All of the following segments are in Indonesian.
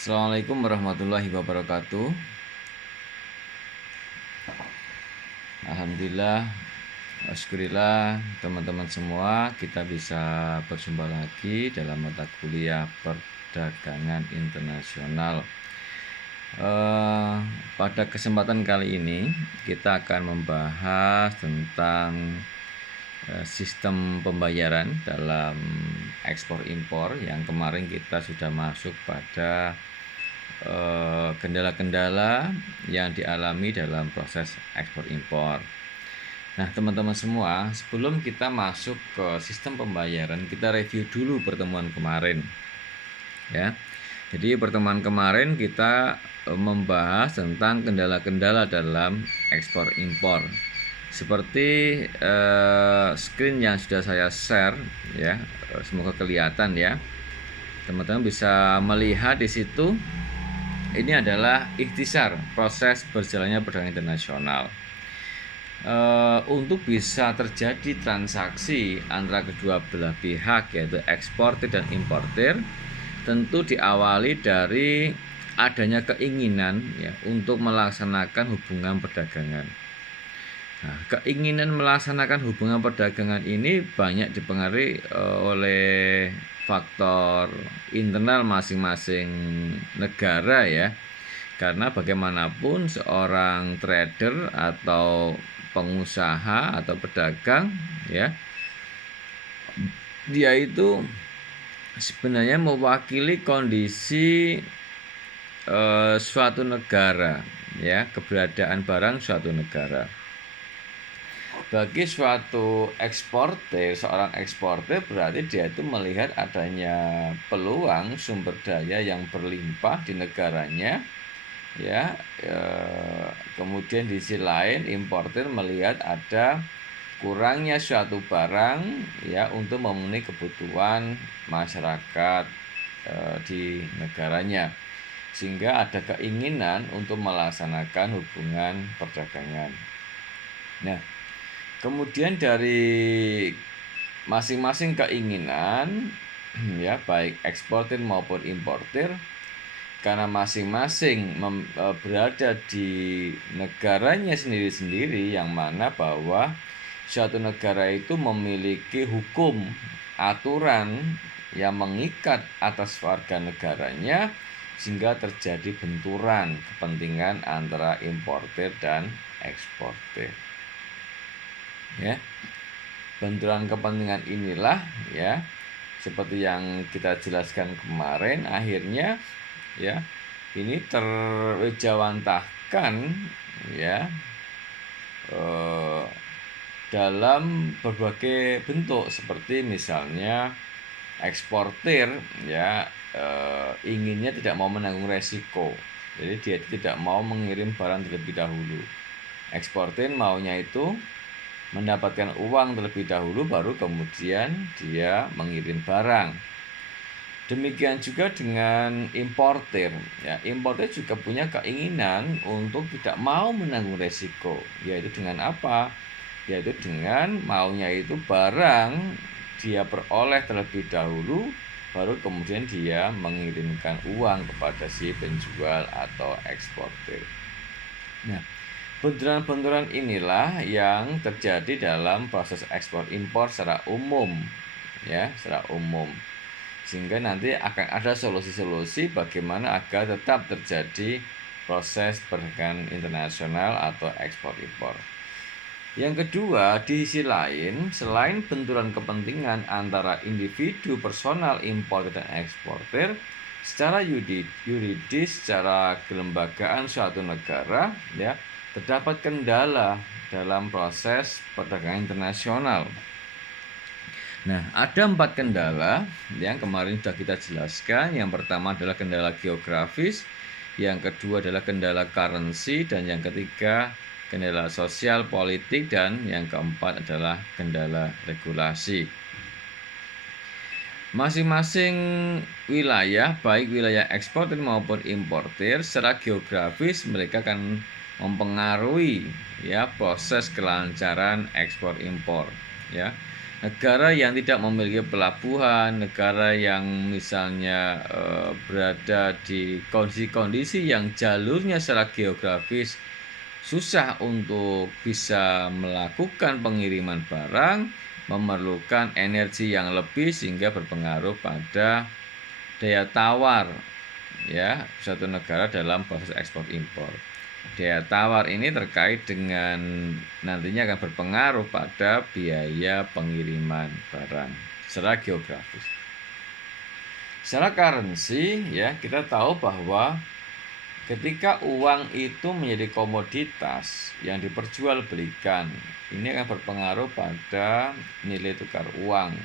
Assalamualaikum warahmatullahi wabarakatuh. Alhamdulillah, syukurillah teman-teman semua, kita bisa berjumpa lagi dalam mata kuliah perdagangan internasional. Pada kesempatan kali ini kita akan membahas tentang sistem pembayaran dalam ekspor impor yang kemarin kita sudah masuk pada kendala-kendala yang dialami dalam proses ekspor impor. Nah, teman-teman semua, sebelum kita masuk ke sistem pembayaran, kita review dulu pertemuan kemarin. Ya. Jadi pertemuan kemarin kita membahas tentang kendala-kendala dalam ekspor impor. Seperti screen yang sudah saya share ya, semoga kelihatan ya. Teman-teman bisa melihat di situ. Ini adalah ikhtisar proses berjalannya perdagangan internasional. Untuk bisa terjadi transaksi antara kedua belah pihak, yaitu eksportir dan importir, tentu diawali dari adanya keinginan ya untuk melaksanakan hubungan perdagangan. Nah, keinginan melaksanakan hubungan perdagangan ini banyak dipengaruhi oleh faktor internal masing-masing negara ya. Karena bagaimanapun seorang trader atau pengusaha atau pedagang ya, dia itu sebenarnya mewakili kondisi suatu negara ya, keberadaan barang suatu negara. Bagi suatu eksportir, seorang eksportir berarti dia itu melihat adanya peluang sumber daya yang berlimpah di negaranya ya. Kemudian di sisi lain importir melihat ada kurangnya suatu barang ya untuk memenuhi kebutuhan masyarakat di negaranya, sehingga ada keinginan untuk melaksanakan hubungan perdagangan. Nah, kemudian dari masing-masing keinginan ya, baik eksportir maupun importir, karena masing-masing berada di negaranya sendiri-sendiri, yang mana bahwa suatu negara itu memiliki hukum aturan yang mengikat atas warga negaranya, sehingga terjadi benturan kepentingan antara importir dan eksportir. Ya, benturan kepentingan inilah ya, seperti yang kita jelaskan kemarin, akhirnya ya ini terwejawantahkan ya dalam berbagai bentuk, seperti misalnya eksportir ya inginnya tidak mau menanggung resiko, jadi dia tidak mau mengirim barang terlebih dahulu. Eksportir maunya itu mendapatkan uang terlebih dahulu, baru kemudian dia mengirim barang. Demikian juga dengan importir ya, importir juga punya keinginan untuk tidak mau menanggung resiko, yaitu dengan apa? Yaitu dengan maunya itu barang dia peroleh terlebih dahulu, baru kemudian dia mengirimkan uang kepada si penjual atau eksportir. Nah, benturan-benturan inilah yang terjadi dalam proses ekspor impor secara umum ya, secara umum, sehingga nanti akan ada solusi-solusi bagaimana agar tetap terjadi proses perdagangan internasional atau ekspor impor. Yang kedua, di sisi lain, selain benturan kepentingan antara individu personal importer dan eksportir, secara yuridis, secara kelembagaan suatu negara ya, terdapat kendala dalam proses perdagangan internasional. Nah, ada 4 kendala yang kemarin sudah kita jelaskan. Yang pertama adalah kendala geografis, yang kedua adalah kendala currency, dan yang ketiga kendala sosial politik, dan yang keempat adalah kendala regulasi. Masing-masing wilayah, baik wilayah eksportir maupun importir, secara geografis mereka akan mempengaruhi ya proses kelancaran ekspor impor ya. Negara yang tidak memiliki pelabuhan, negara yang misalnya berada di kondisi-kondisi yang jalurnya secara geografis susah untuk bisa melakukan pengiriman barang, memerlukan energi yang lebih sehingga berpengaruh pada daya tawar ya suatu negara dalam proses ekspor impor. Daya tawar ini terkait dengan nantinya akan berpengaruh pada biaya pengiriman barang secara geografis. Secara currency ya kita tahu bahwa ketika uang itu menjadi komoditas yang diperjualbelikan, ini akan berpengaruh pada nilai tukar uang.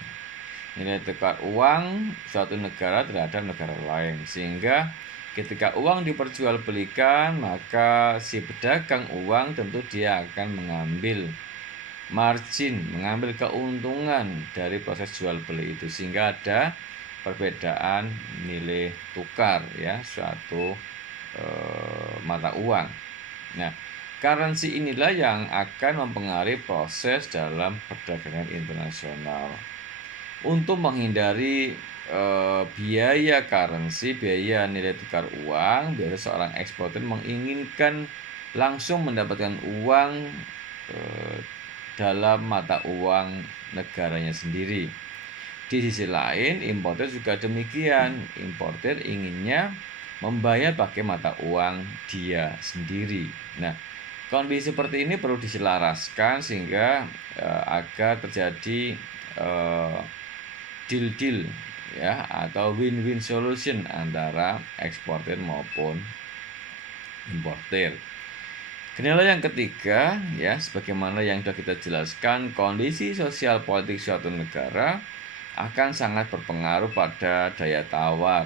Nilai tukar uang suatu negara terhadap negara lain, sehingga ketika uang diperjualbelikan, maka si pedagang uang tentu dia akan mengambil margin, mengambil keuntungan dari proses jual beli itu, sehingga ada perbedaan nilai tukar ya suatu mata uang. Nah, currency inilah yang akan mempengaruhi proses dalam perdagangan internasional. Untuk menghindari biaya currency, biaya nilai tukar uang, biasa seorang eksportir menginginkan langsung mendapatkan uang dalam mata uang negaranya sendiri. Di sisi lain, importer juga demikian. Importer inginnya membayar pakai mata uang dia sendiri. Nah, kondisi seperti ini perlu diselaraskan sehingga agar terjadi deal-deal ya atau win-win solution antara eksportir maupun importir. Kendala yang ketiga ya sebagaimana yang sudah kita jelaskan, kondisi sosial politik suatu negara akan sangat berpengaruh pada daya tawar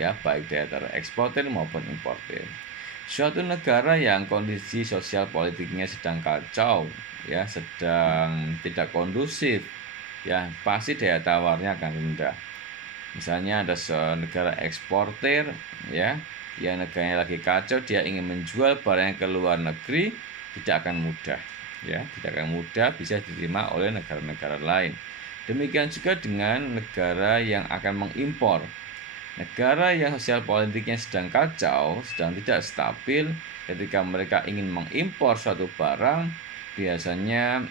ya baik daya tawar eksportir maupun importir. Suatu negara yang kondisi sosial politiknya sedang kacau ya sedang tidak kondusif ya pasti daya tawarnya akan rendah. Misalnya ada negara eksportir ya yang negaranya lagi kacau, dia ingin menjual barangnya ke luar negeri, tidak akan mudah ya tidak akan mudah bisa diterima oleh negara-negara lain. Demikian juga dengan negara yang akan mengimpor. Negara yang sosial politiknya sedang kacau, sedang tidak stabil, ketika mereka ingin mengimpor suatu barang, biasanya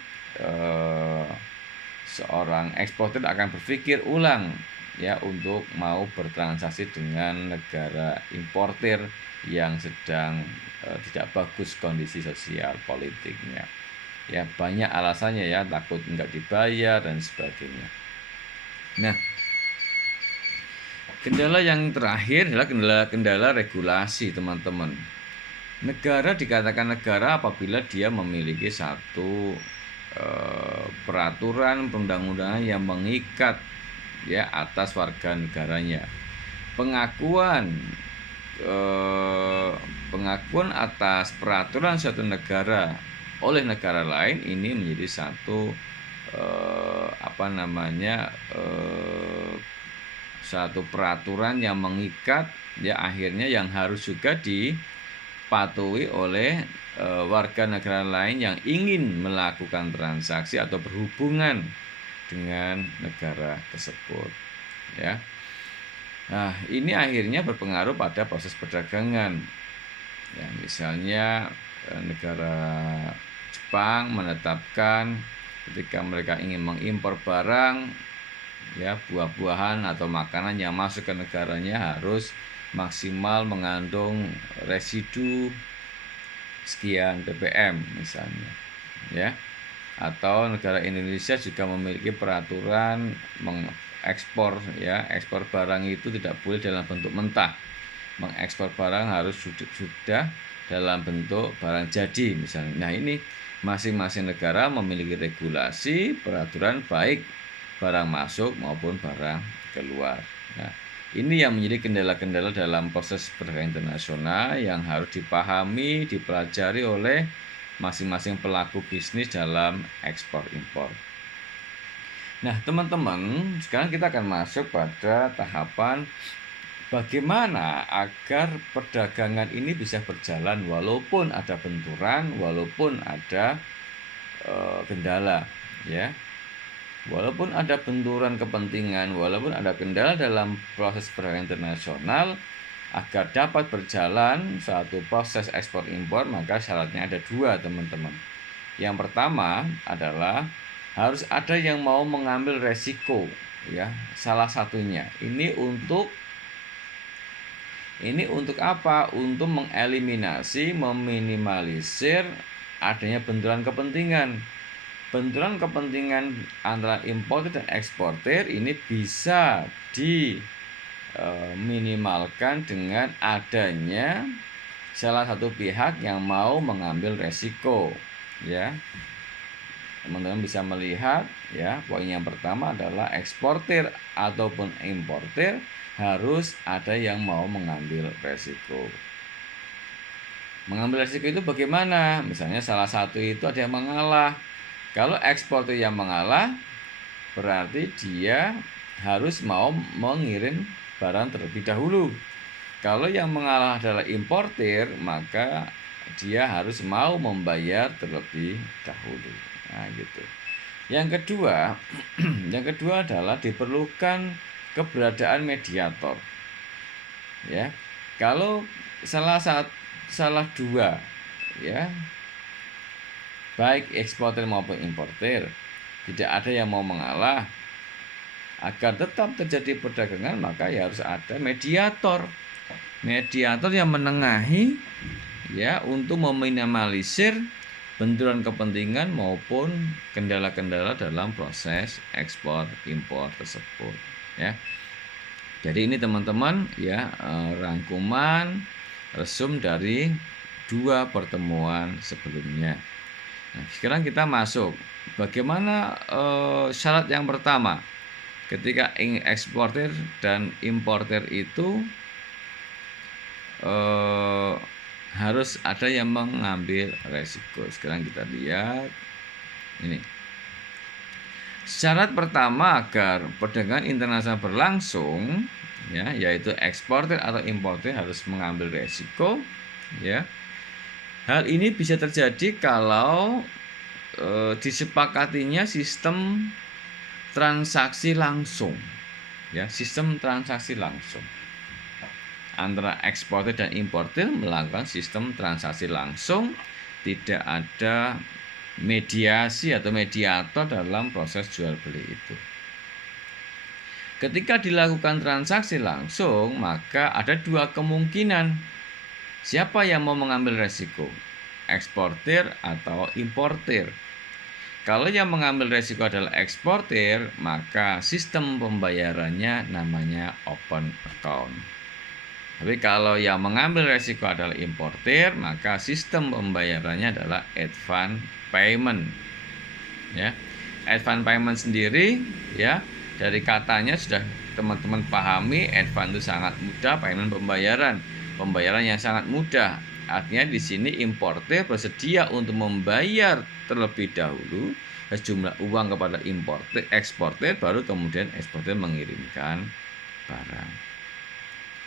seorang eksportir akan berpikir ulang ya untuk mau bertransaksi dengan negara importir yang sedang tidak bagus kondisi sosial politiknya. Ya banyak alasannya ya, takut nggak dibayar dan sebagainya. Nah, kendala yang terakhir adalah kendala regulasi, teman-teman. Negara dikatakan negara apabila dia memiliki satu peraturan perundang-undangan yang mengikat ya atas warga negaranya. Pengakuan atas peraturan suatu negara oleh negara lain ini menjadi satu satu peraturan yang mengikat ya akhirnya yang harus juga dipatuhi oleh warga negara lain yang ingin melakukan transaksi atau berhubungan dengan negara tersebut ya. Nah, ini akhirnya berpengaruh pada proses perdagangan. Ya, misalnya negara Jepang menetapkan ketika mereka ingin mengimpor barang ya buah-buahan atau makanan yang masuk ke negaranya harus maksimal mengandung residu sekian ppm misalnya ya. Atau negara Indonesia juga memiliki peraturan mengekspor ya, ekspor barang itu tidak boleh dalam bentuk mentah. Mengekspor barang harus sudah dalam bentuk barang jadi misalnya. Nah, ini masing-masing negara memiliki regulasi peraturan baik barang masuk maupun barang keluar. Nah, ini yang menjadi kendala-kendala dalam proses perdagangan internasional yang harus dipahami, dipelajari oleh masing-masing pelaku bisnis dalam ekspor impor. Nah, teman-teman, sekarang kita akan masuk pada tahapan bagaimana agar perdagangan ini bisa berjalan walaupun ada benturan, walaupun ada kendala, ya. walaupun ada benturan kepentingan, walaupun ada kendala dalam proses perdagangan internasional, agar dapat berjalan suatu proses ekspor impor, maka syaratnya ada dua, teman-teman. Yang pertama adalah harus ada yang mau mengambil resiko, ya. Salah satunya ini untuk apa? Untuk mengeliminasi, meminimalisir adanya benturan kepentingan. Benturan kepentingan antara importer dan eksportir ini bisa diminimalkan dengan adanya salah satu pihak yang mau mengambil resiko, ya. Teman-teman bisa melihat, ya, poin yang pertama adalah eksportir ataupun importir harus ada yang mau mengambil resiko. Mengambil resiko itu bagaimana? Misalnya salah satu itu ada yang mengalah. Kalau eksportir yang mengalah, berarti dia harus mau mengirim barang terlebih dahulu. Kalau yang mengalah adalah importir, maka dia harus mau membayar terlebih dahulu. Nah, gitu. Yang kedua, adalah diperlukan keberadaan mediator. Ya. Kalau salah dua, ya, baik eksportir maupun importir, tidak ada yang mau mengalah, agar tetap terjadi perdagangan, maka ya harus ada mediator yang menengahi, ya, untuk meminimalisir benturan kepentingan maupun kendala-kendala dalam proses ekspor impor tersebut, ya. Jadi ini teman-teman, ya, rangkuman resum dari dua pertemuan sebelumnya. Nah, sekarang kita masuk bagaimana syarat yang pertama ketika eksportir dan importir itu harus ada yang mengambil resiko. Sekarang kita lihat ini. Syarat pertama agar perdagangan internasional berlangsung, ya, yaitu eksportir atau importir harus mengambil resiko, ya. Hal ini bisa terjadi kalau disepakatinya sistem transaksi langsung, ya, sistem transaksi langsung antara eksportir dan importir melakukan sistem transaksi langsung, tidak ada mediasi atau mediator dalam proses jual beli itu. Ketika dilakukan transaksi langsung, maka ada dua kemungkinan. Siapa yang mau mengambil resiko? Eksportir atau importir? Kalau yang mengambil resiko adalah eksportir, maka sistem pembayarannya namanya open account. Tapi kalau yang mengambil resiko adalah importir, maka sistem pembayarannya adalah advance payment. Ya. Advance payment sendiri, ya, dari katanya sudah teman-teman pahami, advance itu sangat mudah, payment pembayaran yang sangat mudah. Artinya di sini importir bersedia untuk membayar terlebih dahulu sejumlah uang kepada eksportir, baru kemudian eksportir mengirimkan barang.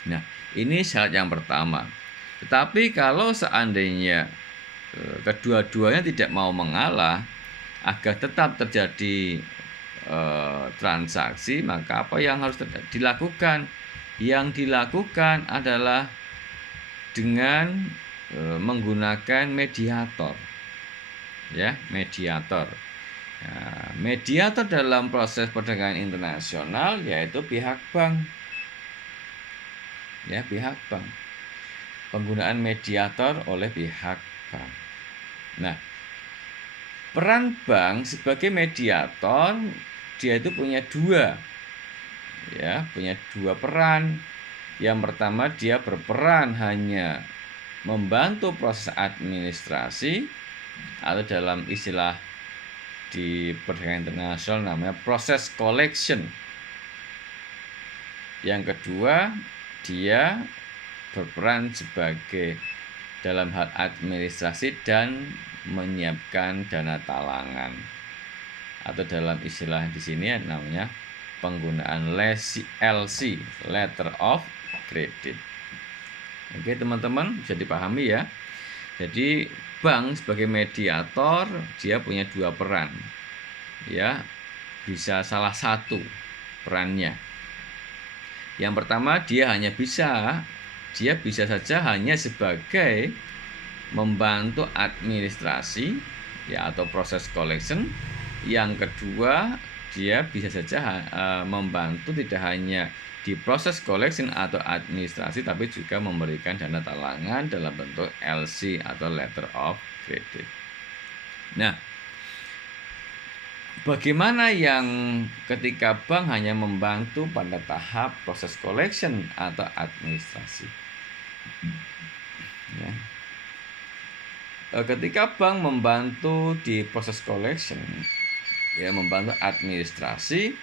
Nah, ini syarat yang pertama. Tetapi kalau seandainya kedua-duanya tidak mau mengalah, agar tetap terjadi transaksi, maka apa yang harus dilakukan? Yang dilakukan adalah dengan menggunakan mediator, ya, mediator. Nah, mediator dalam proses perdagangan internasional yaitu pihak bank, ya, pihak bank. Penggunaan mediator oleh pihak bank. Nah, peran bank sebagai mediator dia itu punya dua, ya, punya dua peran. Yang pertama, dia berperan hanya membantu proses administrasi, atau dalam istilah di perdagangan internasional namanya proses collection. Yang kedua, dia berperan sebagai dalam hal administrasi dan menyiapkan dana talangan, atau dalam istilah di sini namanya penggunaan LC, letter of credit. Oke, teman-teman, bisa dipahami ya. Jadi bank sebagai mediator dia punya dua peran, ya. bisa salah satu perannya. Yang pertama, dia bisa saja hanya sebagai membantu administrasi ya atau proses collection. Yang kedua, dia bisa saja membantu tidak hanya di proses collection atau administrasi, tapi juga memberikan dana talangan dalam bentuk LC atau letter of credit. Nah, bagaimana yang ketika bank hanya membantu pada tahap proses collection atau administrasi? Ya. Ketika bank membantu di proses collection, ya membantu administrasi,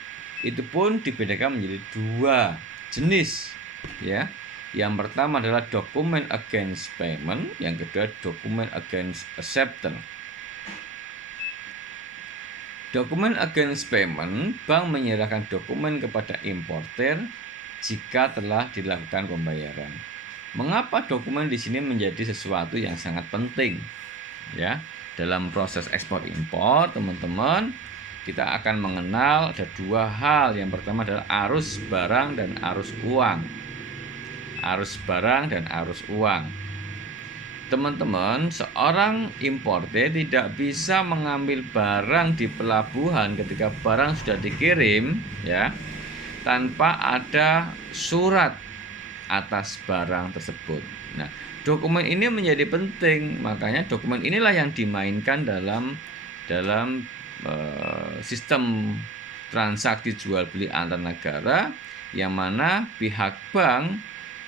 itu pun dibedakan menjadi dua jenis, ya. Yang pertama adalah dokumen against payment, yang kedua dokumen against acceptance. Dokumen against payment, bank menyerahkan dokumen kepada importer jika telah dilakukan pembayaran. Mengapa dokumen di sini menjadi sesuatu yang sangat penting? Ya, dalam proses ekspor impor, teman-teman, kita akan mengenal ada dua hal. Yang pertama adalah arus barang dan arus uang. Arus barang dan arus uang. Teman-teman, seorang importer tidak bisa mengambil barang di pelabuhan ketika barang sudah dikirim, ya, tanpa ada surat atas barang tersebut. Nah, dokumen ini menjadi penting, makanya dokumen inilah yang dimainkan dalam sistem transaksi jual beli antar negara, yang mana pihak bank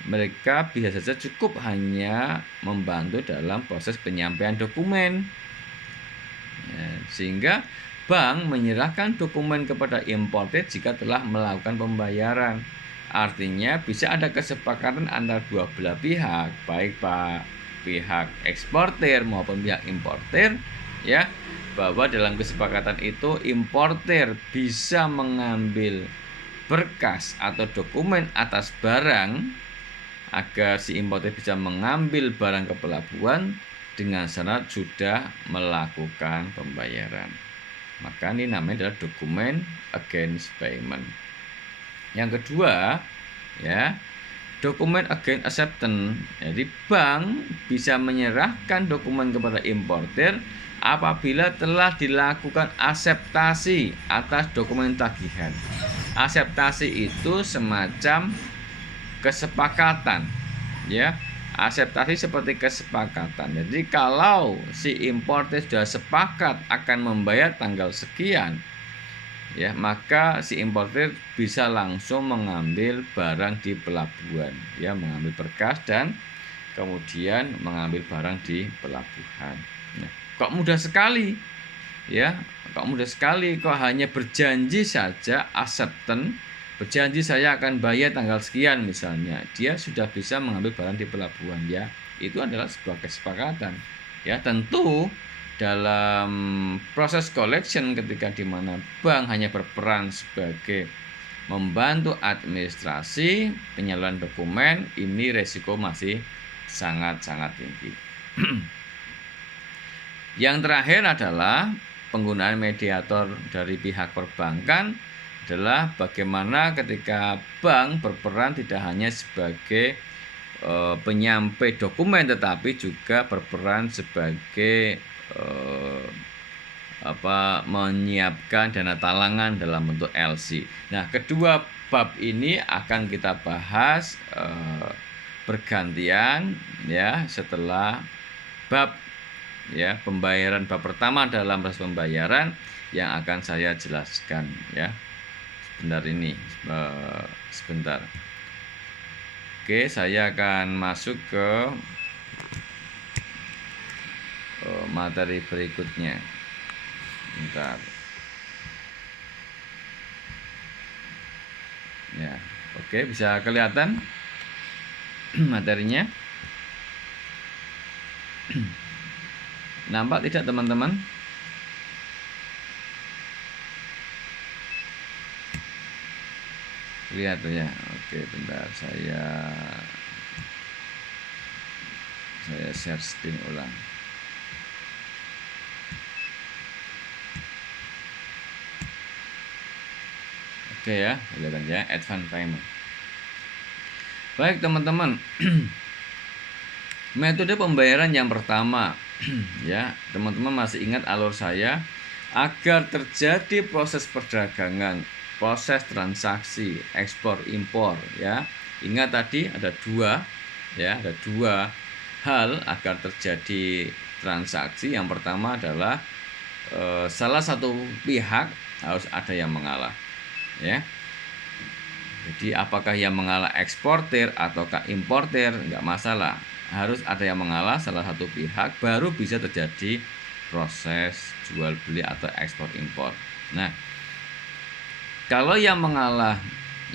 mereka bisa saja cukup hanya membantu dalam proses penyampaian dokumen, ya, sehingga bank menyerahkan dokumen kepada importer jika telah melakukan pembayaran. Artinya bisa ada kesepakatan antara dua belah pihak, baik pihak eksportir maupun pihak importer, ya, bahwa dalam kesepakatan itu importer bisa mengambil berkas atau dokumen atas barang agar si importer bisa mengambil barang ke pelabuhan dengan syarat sudah melakukan pembayaran. Maka ini namanya adalah dokumen against payment. Yang kedua, ya, dokumen against acceptance. Jadi bank bisa menyerahkan dokumen kepada importer apabila telah dilakukan akseptasi atas dokumen tagihan. Akseptasi itu semacam kesepakatan, ya. Akseptasi seperti kesepakatan. Jadi kalau si importer sudah sepakat akan membayar tanggal sekian, ya, maka si importer bisa langsung mengambil barang di pelabuhan, ya, mengambil berkas dan kemudian mengambil barang di pelabuhan. Nah, kok mudah sekali, ya, kok mudah sekali, kok hanya berjanji saja acceptance, berjanji saya akan bayar tanggal sekian misalnya, dia sudah bisa mengambil barang di pelabuhan, ya. Itu adalah sebuah kesepakatan, ya. Tentu dalam proses collection ketika di mana bank hanya berperan sebagai membantu administrasi penyaluran dokumen, ini resiko masih sangat-sangat tinggi. Yang terakhir adalah penggunaan mediator dari pihak perbankan, adalah bagaimana ketika bank berperan tidak hanya sebagai penyampai dokumen, tetapi juga berperan sebagai menyiapkan dana talangan dalam bentuk LC. Nah, kedua bab ini akan kita bahas bergantian, ya, setelah bab, ya, pembayaran. Bab pertama dalam proses pembayaran yang akan saya jelaskan, ya. Sebentar. Oke, saya akan masuk ke materi berikutnya. Bentar. Ya, oke, bisa kelihatan materinya? Nampak tidak, teman-teman? Lihat ya. Oke, bentar, saya share screen ulang. Oke ya, kelihatan ya, advance payment. Baik teman-teman, metode pembayaran yang pertama ya, teman-teman masih ingat alur saya, agar terjadi proses perdagangan, proses transaksi ekspor impor ya. Ingat tadi ada dua ya, ada dua hal agar terjadi transaksi. Yang pertama adalah salah satu pihak harus ada yang mengalah ya. Jadi apakah yang mengalah eksportir ataukah importir, enggak masalah. Harus ada yang mengalah salah satu pihak, baru bisa terjadi proses jual beli atau ekspor impor. Nah, kalau yang mengalah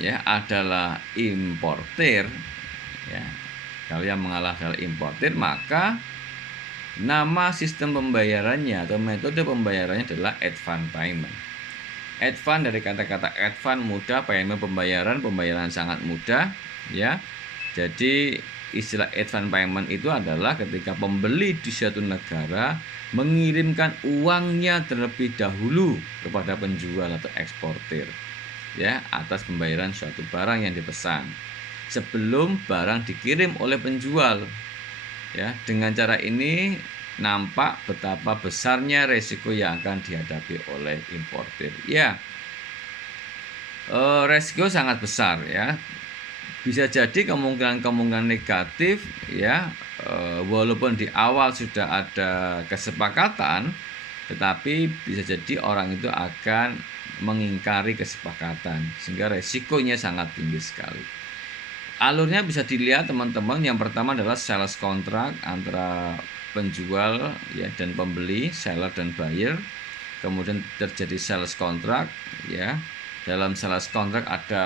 ya adalah importir ya. Kalau yang mengalah adalah importir, maka nama sistem pembayarannya atau metode pembayarannya adalah advance payment. Advance dari kata-kata advance, mudah, pembayaran sangat mudah ya. Jadi istilah advance payment itu adalah ketika pembeli di suatu negara mengirimkan uangnya terlebih dahulu kepada penjual atau eksportir ya, atas pembayaran suatu barang yang dipesan sebelum barang dikirim oleh penjual ya. Dengan cara ini nampak betapa besarnya resiko yang akan dihadapi oleh importir ya. Resiko sangat besar ya. Bisa jadi kemungkinan negatif ya, walaupun di awal sudah ada kesepakatan, tetapi bisa jadi orang itu akan mengingkari kesepakatan sehingga resikonya sangat tinggi sekali. Alurnya bisa dilihat teman-teman. Yang pertama adalah sales contract antara penjual ya dan pembeli, seller dan buyer. Kemudian terjadi sales contract ya. Dalam sales contract ada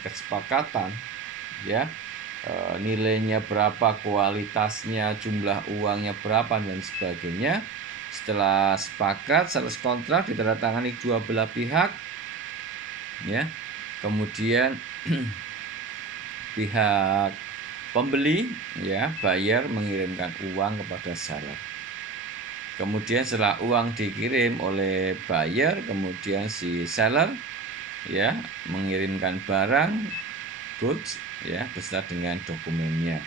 kesepakatan ya, nilainya berapa, kualitasnya, jumlah uangnya berapa dan sebagainya. Setelah sepakat, sales contract ditandatangani dua belah pihak ya. Kemudian pihak pembeli ya, buyer, mengirimkan uang kepada seller. Kemudian setelah uang dikirim oleh buyer, kemudian si seller ya mengirimkan barang, goods ya, beserta dengan dokumennya.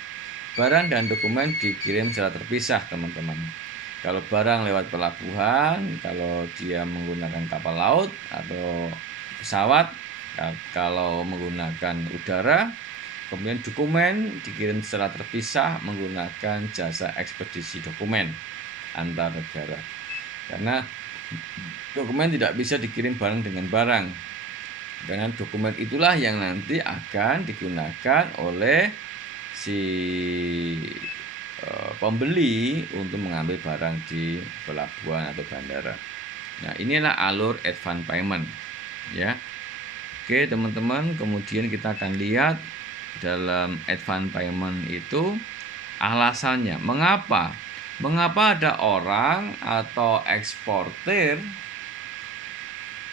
Barang dan dokumen dikirim secara terpisah teman-teman. Kalau barang lewat pelabuhan, kalau dia menggunakan kapal laut atau pesawat, kalau menggunakan udara, kemudian dokumen dikirim secara terpisah menggunakan jasa ekspedisi dokumen antar negara. Karena dokumen tidak bisa dikirim bareng dengan barang. Karena dokumen itulah yang nanti akan digunakan oleh si pembeli untuk mengambil barang di pelabuhan atau bandara. Nah, inilah alur advance payment ya. Oke teman-teman, kemudian kita akan lihat dalam advance payment itu alasannya. Mengapa ada orang atau eksportir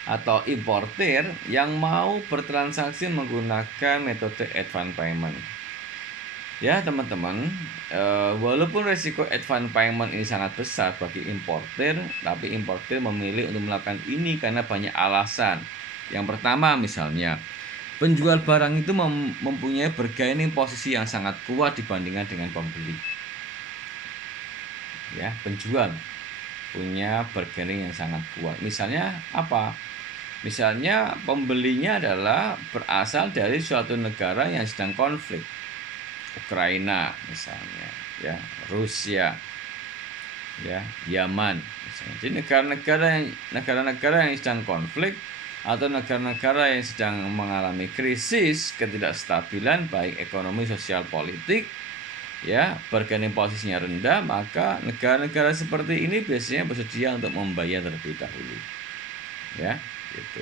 atau importir yang mau bertransaksi menggunakan metode advance payment. Ya teman-teman, walaupun resiko advance payment ini sangat besar bagi importir, tapi importir memilih untuk melakukan ini karena banyak alasan. Yang pertama misalnya, penjual barang itu mempunyai bargaining posisi yang sangat kuat dibandingkan dengan pembeli. Ya, penjual punya bargaining yang sangat kuat. Misalnya apa? Misalnya pembelinya adalah berasal dari suatu negara yang sedang konflik. Ukraina misalnya, ya, Rusia, ya, Yaman misalnya. Jadi negara-negara yang sedang konflik atau negara-negara yang sedang mengalami krisis ketidakstabilan baik ekonomi, sosial, politik ya, bargaining posisinya rendah, maka negara-negara seperti ini biasanya bersedia untuk membayar terlebih dahulu ya, gitu.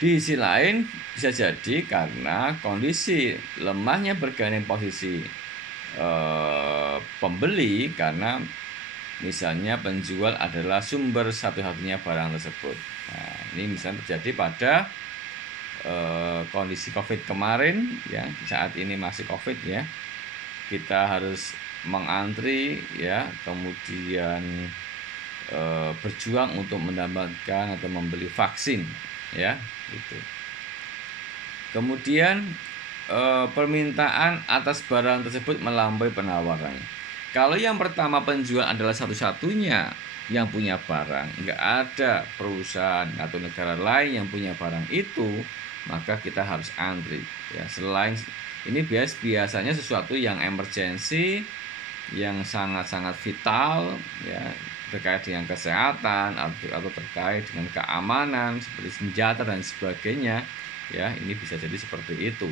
Di sisi lain bisa jadi karena kondisi lemahnya bargaining posisi pembeli, karena misalnya penjual adalah sumber satu-satunya barang tersebut. Nah, ini misalnya terjadi pada kondisi COVID kemarin ya, saat ini masih COVID ya, kita harus mengantri ya, kemudian berjuang untuk mendapatkan atau membeli vaksin, ya, gitu. Kemudian permintaan atas barang tersebut melampaui penawarannya. Kalau yang pertama penjual adalah satu-satunya yang punya barang, nggak ada perusahaan atau negara lain yang punya barang itu, maka kita harus antri. Ya, selain ini biasanya sesuatu yang emergency, yang sangat-sangat vital, ya, terkait dengan kesehatan atau terkait dengan keamanan seperti senjata dan sebagainya, ya, ini bisa jadi seperti itu.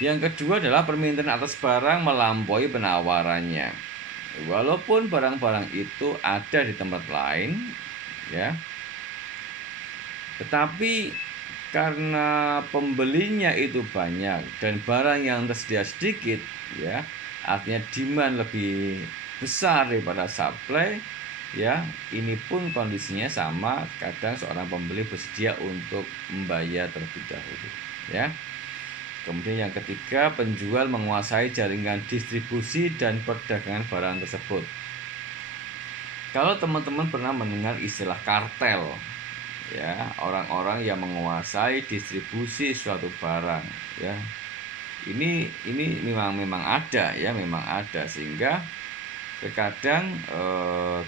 Yang kedua adalah permintaan atas barang melampaui penawarannya. Walaupun barang-barang itu ada di tempat lain, ya, tetapi karena pembelinya itu banyak dan barang yang tersedia sedikit, ya, artinya demand lebih besar daripada supply, ya, ini pun kondisinya sama. Kadang seorang pembeli bersedia untuk membayar terlebih dahulu, ya. Kemudian yang ketiga, penjual menguasai jaringan distribusi dan perdagangan barang tersebut. Kalau teman-teman pernah mendengar istilah kartel, ya, orang-orang yang menguasai distribusi suatu barang, ya, ini memang ada, ya, memang ada, sehingga terkadang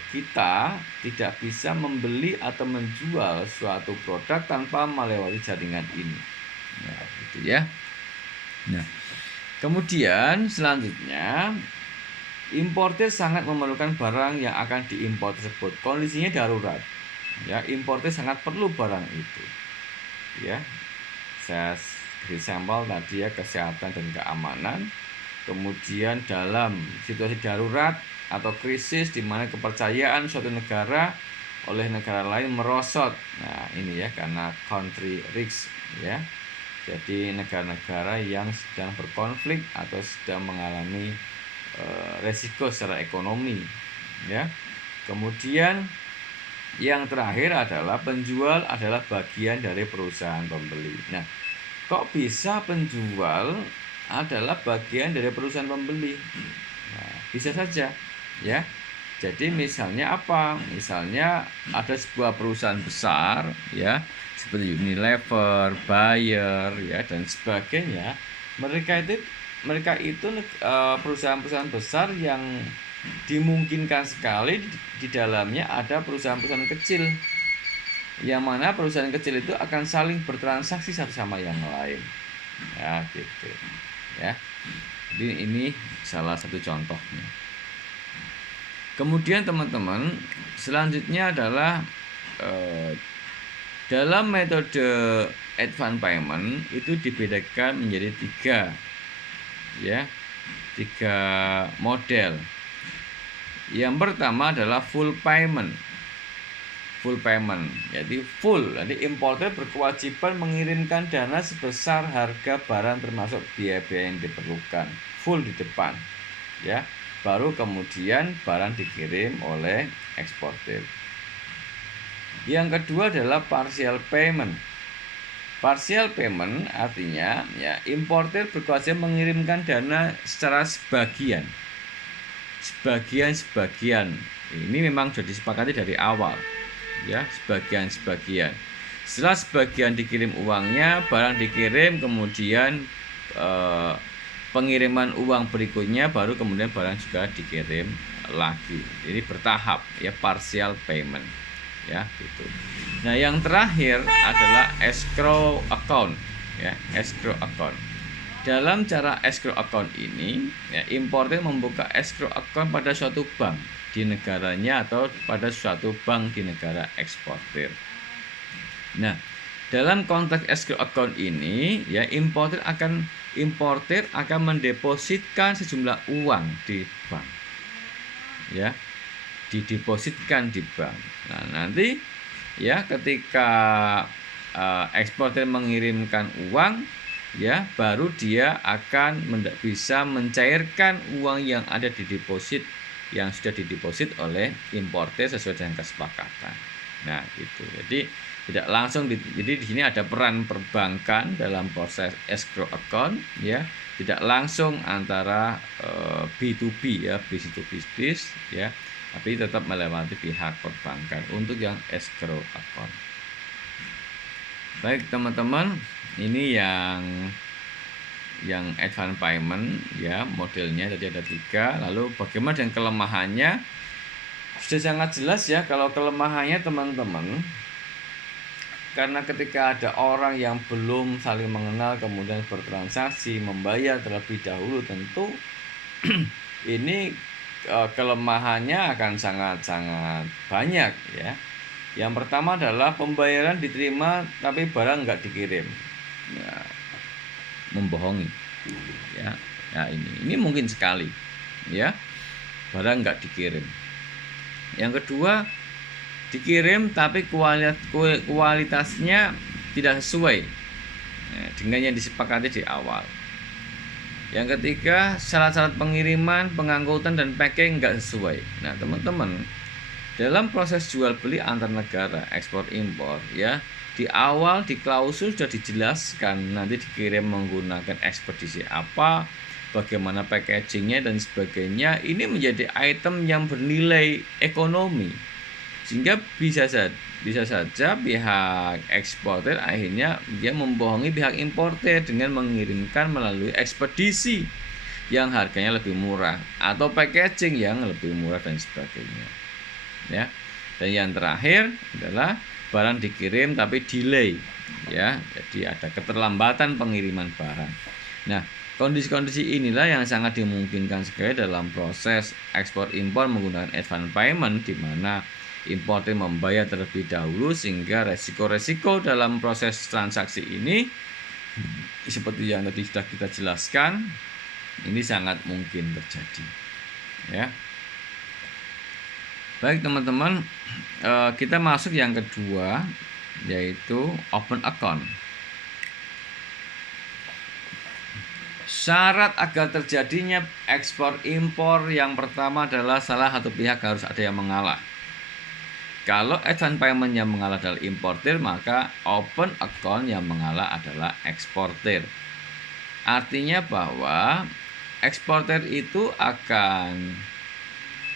kita tidak bisa membeli atau menjual suatu produk tanpa melewati jaringan ini, ya, gitu, ya. Nah, kemudian selanjutnya, importer sangat memerlukan barang yang akan diimpor tersebut. Kondisinya darurat, ya, importer sangat perlu barang itu, ya. Saya beri sampel tadi, ya, kesehatan dan keamanan. Kemudian dalam situasi darurat atau krisis di mana kepercayaan suatu negara oleh negara lain merosot. Nah, ini, ya, karena country risk, ya. Jadi negara-negara yang sedang berkonflik atau sedang mengalami resiko secara ekonomi, ya. Kemudian yang terakhir adalah penjual adalah bagian dari perusahaan pembeli. Nah, kok bisa penjual adalah bagian dari perusahaan pembeli? Nah, bisa saja, ya. Jadi misalnya apa? Misalnya ada sebuah perusahaan besar, ya, seperti Unilever, Bayer, ya, dan sebagainya. Mereka itu perusahaan-perusahaan besar yang dimungkinkan sekali di dalamnya ada perusahaan-perusahaan kecil, yang mana perusahaan kecil itu akan saling bertransaksi satu sama yang lain, ya, gitu, ya. Jadi ini salah satu contohnya. Kemudian teman-teman, selanjutnya adalah dalam metode advance payment itu dibedakan menjadi tiga model. Yang pertama adalah full payment. Jadi full. Jadi importer berkewajiban mengirimkan dana sebesar harga barang termasuk biaya-biaya yang diperlukan. Full di depan, ya. Baru kemudian barang dikirim oleh eksportir. Yang kedua adalah partial payment. Partial payment artinya, ya, importer berkewajiban mengirimkan dana secara sebagian. Ini memang sudah disepakati dari awal, ya, sebagian. Setelah sebagian dikirim uangnya, barang dikirim, kemudian pengiriman uang berikutnya baru kemudian barang juga dikirim lagi. Ini bertahap, ya, partial payment, ya, gitu. Nah, yang terakhir adalah escrow account, ya, escrow account. Dalam cara escrow account ini, ya, importer membuka escrow account pada suatu bank di negaranya atau pada suatu bank di negara eksportir. Nah, dalam konteks escrow account ini, ya, importer akan mendepositkan sejumlah uang di bank, ya, didepositkan di bank. Nah, nanti, ya, ketika eksportir mengirimkan uang, ya, baru dia akan bisa mencairkan uang yang ada di deposit yang sudah dideposit oleh importer sesuai dengan kesepakatan. Nah, gitu. Jadi tidak langsung jadi di sini ada peran perbankan dalam proses escrow account, ya, tidak langsung antara B2B, ya, business to business, ya, tapi tetap melewati pihak perbankan untuk yang escrow account. Baik teman-teman, ini yang advance payment ya, modelnya tadi ada 3. Lalu bagaimana dengan kelemahannya? Sudah sangat jelas ya. Kalau kelemahannya teman-teman, karena ketika ada orang yang belum saling mengenal kemudian bertransaksi membayar terlebih dahulu, tentu ini kelemahannya akan sangat-sangat banyak ya. Yang pertama adalah pembayaran diterima tapi barang nggak dikirim, ya, membohongi ya. Nah ini mungkin sekali ya, barang nggak dikirim. Yang kedua, dikirim tapi kualitasnya tidak sesuai dengan yang disepakati di awal. Yang ketiga, syarat-syarat pengiriman, pengangkutan dan packing nggak sesuai. Nah teman-teman, dalam proses jual beli antar negara ekspor impor ya, di awal di klausul sudah dijelaskan nanti dikirim menggunakan ekspedisi apa, bagaimana packagingnya dan sebagainya. Ini menjadi item yang bernilai ekonomi, sehingga bisa saja pihak eksportir akhirnya dia membohongi pihak importer dengan mengirimkan melalui ekspedisi yang harganya lebih murah atau packaging yang lebih murah dan sebagainya ya. Dan yang terakhir adalah barang dikirim tapi delay ya, jadi ada keterlambatan pengiriman barang. Nah kondisi-kondisi inilah yang sangat dimungkinkan sekali dalam proses ekspor impor menggunakan advance payment, di mana importer membayar terlebih dahulu, sehingga resiko-resiko dalam proses transaksi ini seperti yang tadi sudah kita jelaskan, ini sangat mungkin terjadi ya. Baik teman-teman, kita masuk yang kedua, yaitu open account. Syarat agar terjadinya ekspor impor yang pertama adalah salah satu pihak harus ada yang mengalah. Kalau advance payment yang mengalah adalah importer, maka open account yang mengalah adalah eksportir. Artinya bahwa eksportir itu akan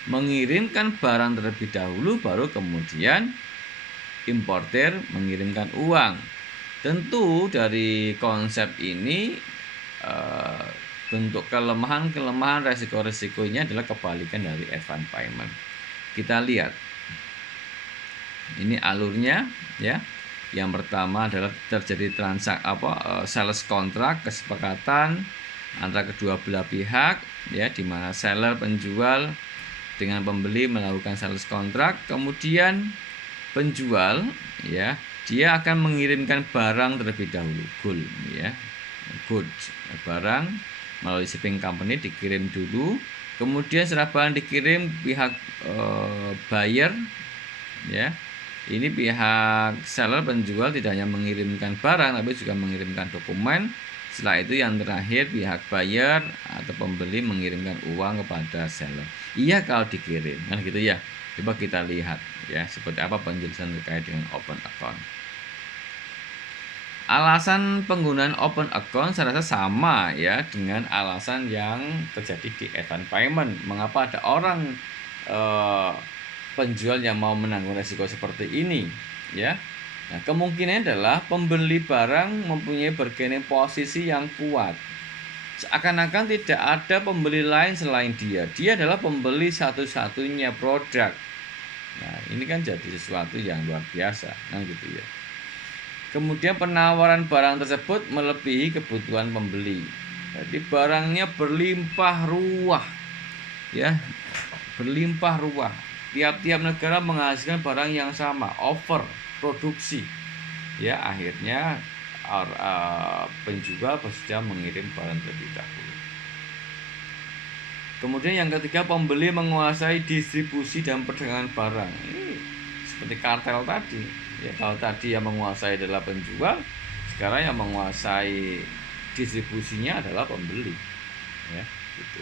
mengirimkan barang terlebih dahulu, baru kemudian importer mengirimkan uang. Tentu dari konsep ini bentuk kelemahan resiko-resikonya adalah kebalikan dari advance payment. Kita lihat ini alurnya ya. Yang pertama adalah terjadi sales kontrak, kesepakatan antara kedua belah pihak ya, di mana seller penjual dengan pembeli melakukan sales kontrak, kemudian penjual ya, dia akan mengirimkan barang terlebih dahulu, goods, barang melalui shipping company dikirim dulu, kemudian setelah barang dikirim pihak buyer ya, ini pihak seller penjual tidak hanya mengirimkan barang tapi juga mengirimkan dokumen. Setelah itu yang terakhir pihak buyer atau pembeli mengirimkan uang kepada seller. Iya kalau dikirim, kan gitu ya. Coba kita lihat ya seperti apa penjelasan terkait dengan open account. Alasan penggunaan open account saya rasa sama ya dengan alasan yang terjadi di advance payment. Mengapa ada orang penjual yang mau menanggung resiko seperti ini ya? Nah, kemungkinan adalah pembeli barang mempunyai bargaining posisi yang kuat. Seakan-akan tidak ada pembeli lain selain dia. Dia adalah pembeli satu-satunya produk. Nah, ini kan jadi sesuatu yang luar biasa, kan gitu ya. Kemudian penawaran barang tersebut melebihi kebutuhan pembeli. Jadi barangnya berlimpah ruah. Ya, berlimpah ruah. Tiap-tiap negara menghasilkan barang yang sama, over produksi ya, akhirnya penjual bersedia mengirim barang terlebih dahulu. Kemudian yang ketiga, pembeli menguasai distribusi dan perdagangan barang. Ini seperti kartel tadi ya, kalau tadi yang menguasai adalah penjual, sekarang yang menguasai distribusinya adalah pembeli ya gitu.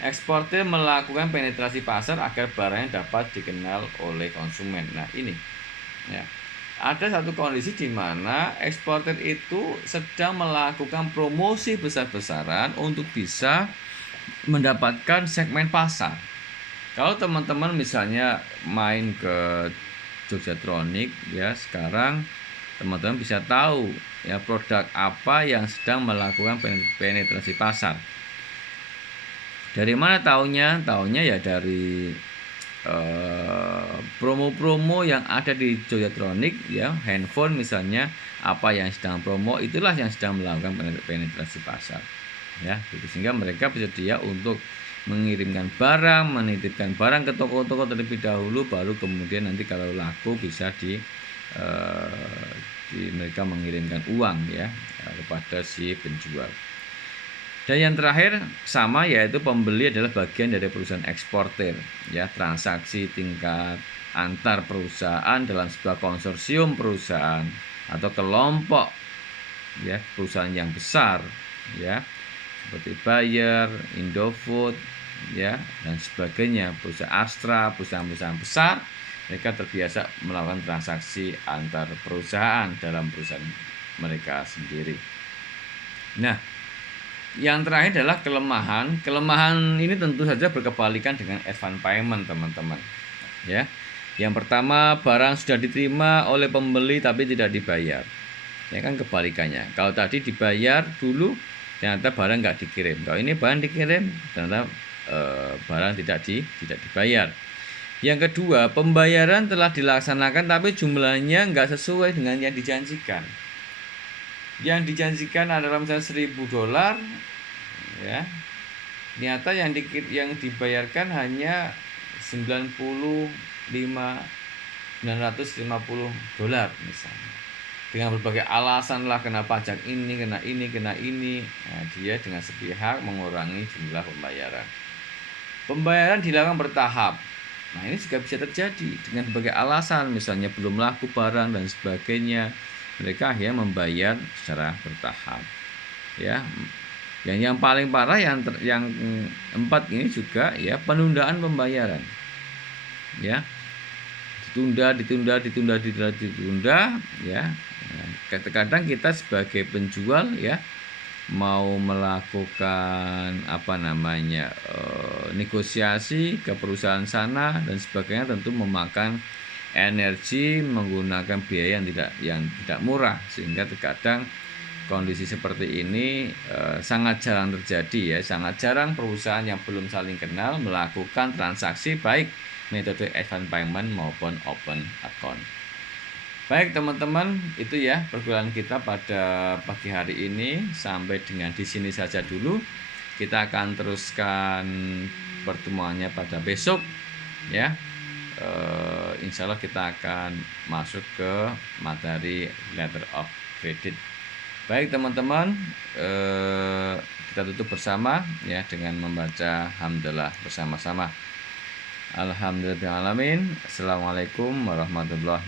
Eksportir melakukan penetrasi pasar agar barangnya dapat dikenal oleh konsumen. Nah ini ya, ada satu kondisi di mana eksportir itu sedang melakukan promosi besar-besaran untuk bisa mendapatkan segmen pasar. Kalau teman-teman misalnya main ke Jogjatronic ya, sekarang teman-teman bisa tahu ya produk apa yang sedang melakukan penetrasi pasar. Dari mana taunya? Taunya ya dari promo-promo yang ada di Jogjatronic ya, handphone misalnya, apa yang sedang promo itulah yang sedang melakukan penetrasi pasar ya, gitu. Sehingga mereka bersedia untuk mengirimkan barang, menitipkan barang ke toko-toko terlebih dahulu, baru kemudian nanti kalau laku bisa mereka mengirimkan uang ya kepada si penjual. Dan yang terakhir sama, yaitu pembeli adalah bagian dari perusahaan eksportir ya, transaksi tingkat antar perusahaan dalam sebuah konsorsium perusahaan atau kelompok ya perusahaan yang besar ya, seperti Bayer, Indofood ya dan sebagainya, perusahaan Astra, perusahaan-perusahaan besar, mereka terbiasa melakukan transaksi antar perusahaan dalam perusahaan mereka sendiri. Nah, yang terakhir adalah kelemahan. Kelemahan ini tentu saja berkebalikan dengan advance payment, teman-teman. Ya. Yang pertama, barang sudah diterima oleh pembeli tapi tidak dibayar. Ya kan kebalikannya. Kalau tadi dibayar dulu, ternyata barang nggak dikirim. Kalau ini barang dikirim, ternyata barang tidak dibayar. Yang kedua, pembayaran telah dilaksanakan tapi jumlahnya nggak sesuai dengan yang dijanjikan. Yang dijanjikan adalah misalnya $1.000 ya, ternyata yang dibayarkan hanya $950 misalnya, dengan berbagai alasan lah, kena pajak ini, kena ini. Nah, dia dengan sepihak mengurangi jumlah pembayaran. Pembayaran dilakukan bertahap. Nah, ini juga bisa terjadi dengan berbagai alasan, misalnya belum laku barang dan sebagainya. Mereka akhirnya membayar secara bertahap. Ya, yang paling parah yang 4 ini juga ya, penundaan pembayaran. Ya, ditunda ya. Nah, kadang-kadang kita sebagai penjual ya mau melakukan negosiasi ke perusahaan sana dan sebagainya, tentu memakan energi, menggunakan biaya yang tidak murah, sehingga terkadang kondisi seperti ini sangat jarang terjadi ya. Sangat jarang perusahaan yang belum saling kenal melakukan transaksi baik metode advance payment maupun open account. Baik teman-teman, itu ya perkuliahan kita pada pagi hari ini. Sampai dengan di sini saja dulu. Kita akan teruskan pertemuannya pada besok ya. Insya Allah kita akan masuk ke materi letter of credit. Baik teman-teman, kita tutup bersama ya dengan membaca hamdalah bersama-sama. Alhamdulillahirabbil alamin. Assalamualaikum warahmatullahi